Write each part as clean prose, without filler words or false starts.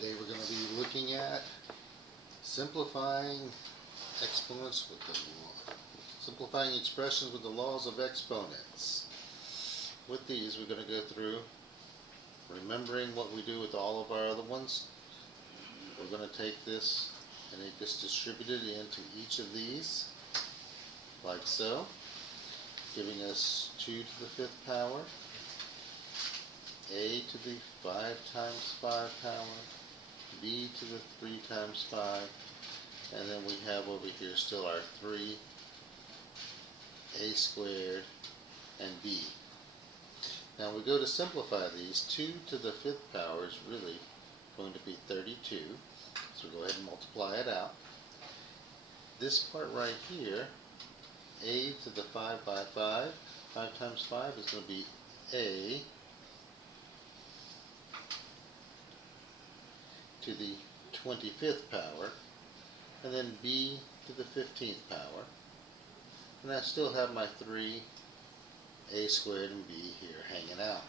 Today we're going to be looking at simplifying exponents with simplifying expressions with the laws of exponents. With these we're going to go through remembering what we do with all of our other ones. We're going to take this and make this distributed into each of these like so, giving us 2 to the 5th power, a to the 5 times 5 power, b to the 3 times 5, and then we have over here still our 3, a squared, and b. Now we go to simplify these. 2 to the 5th power is really going to be 32, so we'll go ahead and multiply it out. This part right here, a to the 5 by 5, 5 times 5 is going to be a to the 25th power, and then b to the 15th power, and I still have my 3 a squared and b here hanging out.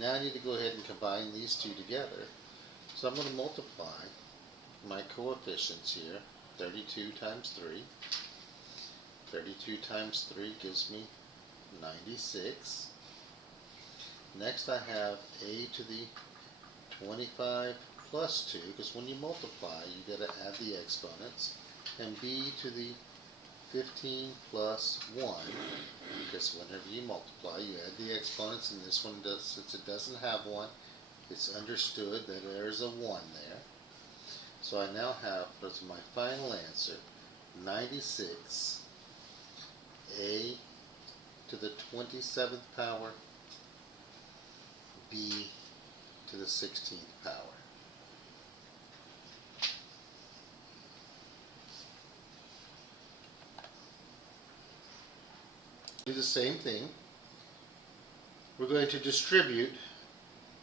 Now I need to go ahead and combine these two together, so I'm going to multiply my coefficients here. 32 times 3. 32 times 3 gives me 96. Next I have a to the 25 plus 2, because when you multiply you got to add the exponents, and b to the 15 plus 1, because whenever you multiply you add the exponents, and this one does, since it doesn't have one, it's understood that there's a 1 there. So I now have, as my final answer, 96 a to the 27th power, b to the 16th power. Do the same thing. We're going to distribute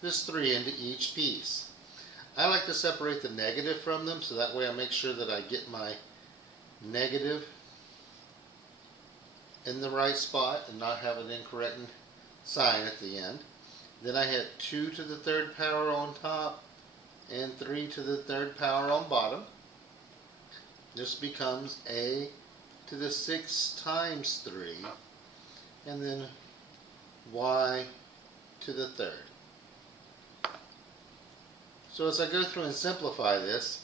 this 3 into each piece. I like to separate the negative from them, so that way I make sure that I get my negative in the right spot and not have an incorrect sign at the end. Then I had 2 to the 3rd power on top and 3 to the 3rd power on bottom. This becomes a to the 6 times 3, and then y to the 3rd. So as I go through and simplify this,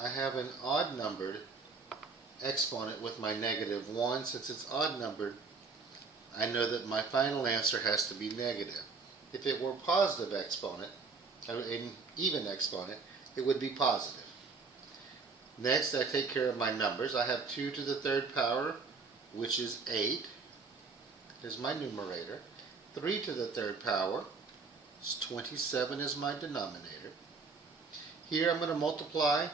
I have an odd numbered exponent with my negative 1. Since it's odd numbered, I know that my final answer has to be negative. If it were positive exponent, an even exponent, it would be positive. Next, I take care of my numbers. I have 2 to the 3rd power, which is 8, is my numerator. 3 to the 3rd power is 27 is my denominator. Here I'm going to multiply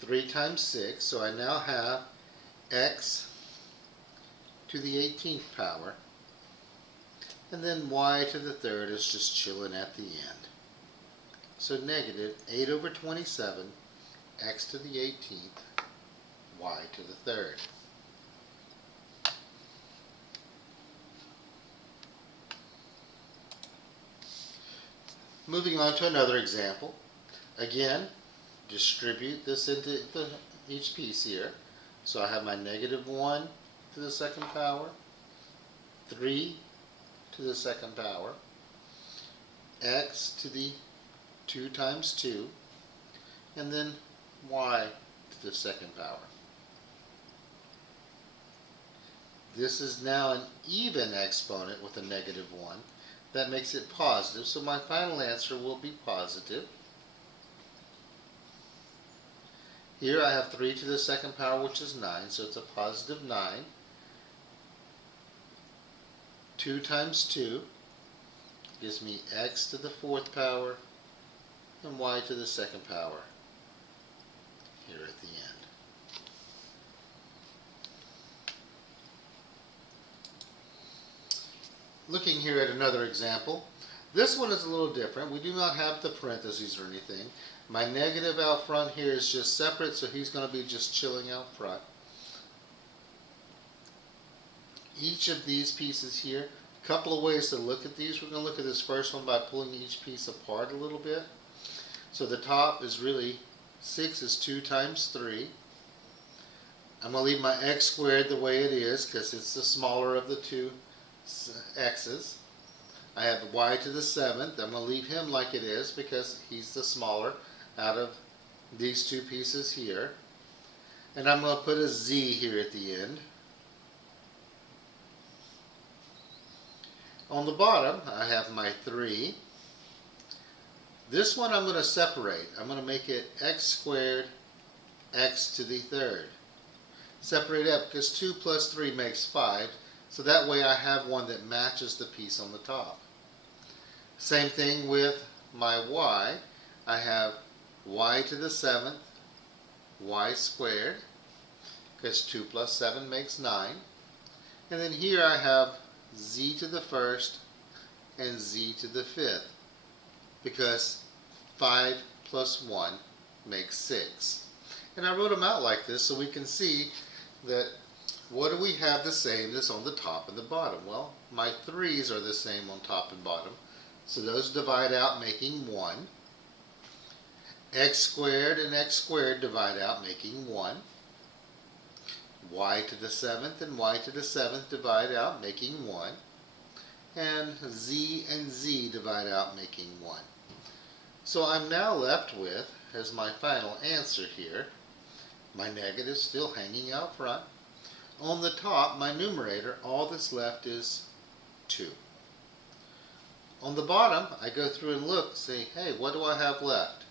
3 times 6, so I now have x to the 18th power, and then y to the 3rd is just chilling at the end. So negative 8 over 27, x to the 18th, y to the 3rd. Moving on to another example. Again, distribute this into each piece here. So I have my negative 1 to the 2nd power, 3 to the 2nd power, x to the 2 times 2, and then y to the 2nd power. This is now an even exponent with a negative 1. That makes it positive, so my final answer will be positive. Here I have 3 to the 2nd power, which is 9, so it's a positive 9. 2 times 2 gives me x to the 4th power and y to the 2nd power here at the end. Looking here at another example, this one is a little different. We do not have the parentheses or anything. My negative out front here is just separate, so he's going to be just chilling out front. Each of these pieces here couple of ways to look at these. We're going to look at this first one by pulling each piece apart a little bit. So the top is really 6 is 2 times 3. I'm going to leave my x squared the way it is because it's the smaller of the two x's. I have y to the 7th. I'm going to leave him like it is because he's the smaller out of these two pieces here. And I'm going to put a z here at the end. On the bottom, I have my 3. This one I'm going to separate. I'm going to make it x squared x to the 3rd. Separate up because 2 plus 3 makes 5. So that way I have one that matches the piece on the top. Same thing with my y. I have y to the 7th, y squared, because 2 plus 7 makes 9. And then here I have z to the 1st and z to the 5th, because 5 plus 1 makes 6. And I wrote them out like this so we can see that what do we have the same that's on the top and the bottom? Well, my 3's are the same on top and bottom, so those divide out making 1. X squared and x squared divide out making 1. Y to the 7th and y to the 7th divide out making 1. And z divide out making 1. So I'm now left with, as my final answer here, my negative still hanging out front. On the top, my numerator, all that's left is 2. On the bottom, I go through and look, say, hey, what do I have left?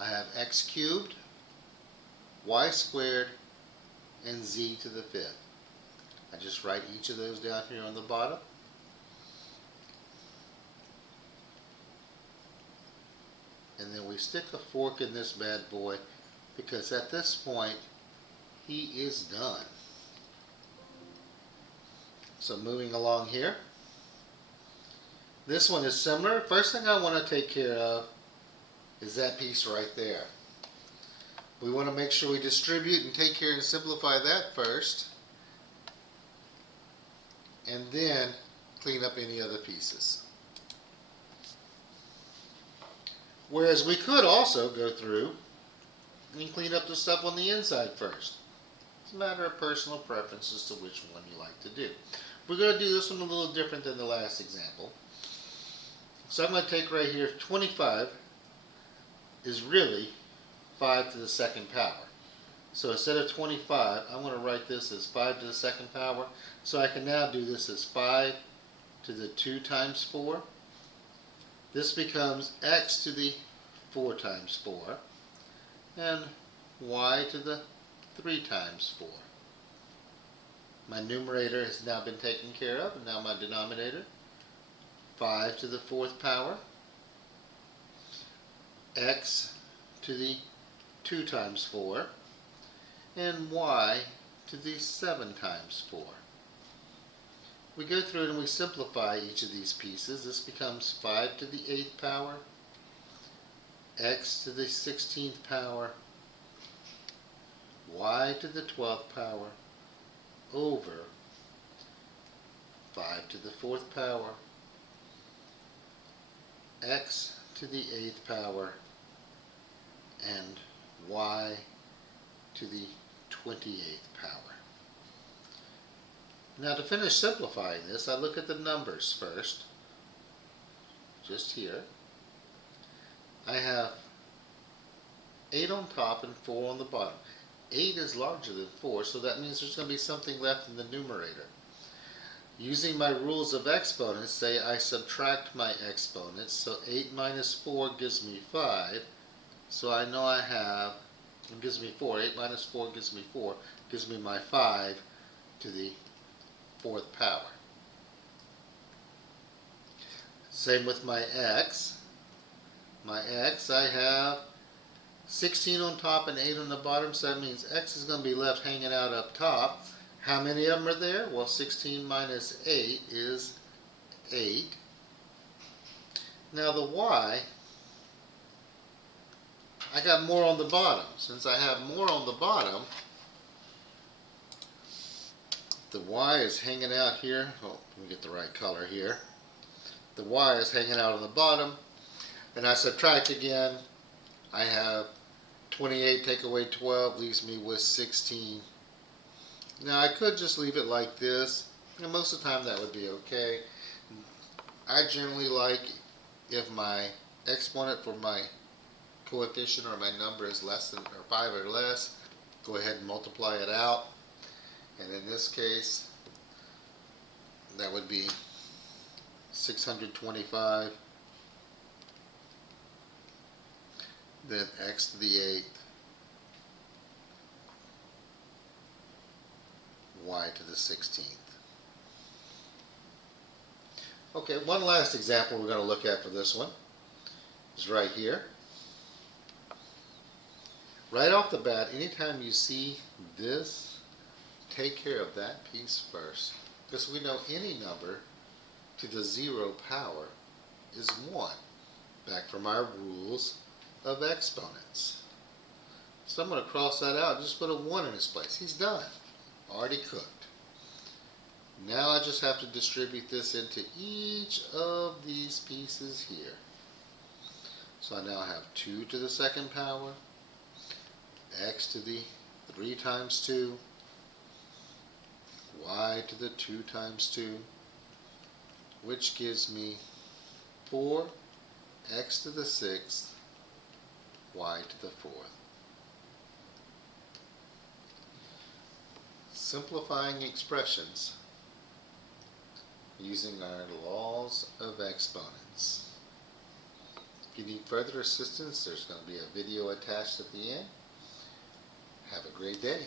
I have x cubed, y squared, and z to the 5th. I just write each of those down here on the bottom. And then we stick a fork in this bad boy because at this point, he is done. So moving along here. This one is similar. First thing I want to take care of is that piece right there. We want to make sure we distribute and take care and simplify that first. And then clean up any other pieces. Whereas we could also go through and clean up the stuff on the inside first. It's a matter of personal preference as to which one you like to do. We're going to do this one a little different than the last example. So I'm going to take right here, 25 is really 5 to the 2nd power. So instead of 25, I'm going to write this as 5 to the 2nd power. So I can now do this as 5 to the 2 times 4. This becomes x to the 4 times 4. And y to the 3 times 4. My numerator has now been taken care of, and now my denominator, 5 to the 4th power, x to the 2 times 4, and y to the 7 times 4. We go through and we simplify each of these pieces. This becomes 5 to the 8th power, x to the 16th power, y to the 12th power, over 5 to the 4th power, x to the 8th power, and y to the 28th power. Now to finish simplifying this, I look at the numbers first, just here. I have 8 on top and 4 on the bottom. 8 is larger than 4, so that means there's going to be something left in the numerator. Using my rules of exponents, say I subtract my exponents, so 8 minus 4 gives me 5, so I know I have, it gives me 4, 8 minus 4 gives me 4, gives me my 5 to the 4th power. Same with my x. My x, I have 16 on top and 8 on the bottom, so that means x is going to be left hanging out up top. How many of them are there? Well, 16 minus 8 is 8. Now the y, I got more on the bottom. Since I have more on the bottom, the y is hanging out here. Oh, let me get the right color here. The y is hanging out on the bottom, and I subtract again. I have 28 take away 12 leaves me with 16. Now I could just leave it like this, and most of the time that would be okay. I generally like, if my exponent for my coefficient or my number is less than, or 5 or less, go ahead and multiply it out. And in this case, that would be 625, then x to the 8th, y to the 16th. Okay, one last example we're going to look at for this one is right here. Right off the bat, anytime you see this, take care of that piece first, because we know any number to the 0 power is 1, back from our rules of exponents. So I'm going to cross that out and just put a 1 in its place. He's done. Already cooked. Now I just have to distribute this into each of these pieces here. So I now have 2 to the 2nd power, x to the 3 times 2, y to the 2 times 2, which gives me 4, x to the 6th, y to the 4th. Simplifying expressions using our laws of exponents. If you need further assistance, there's going to be a video attached at the end. Have a great day.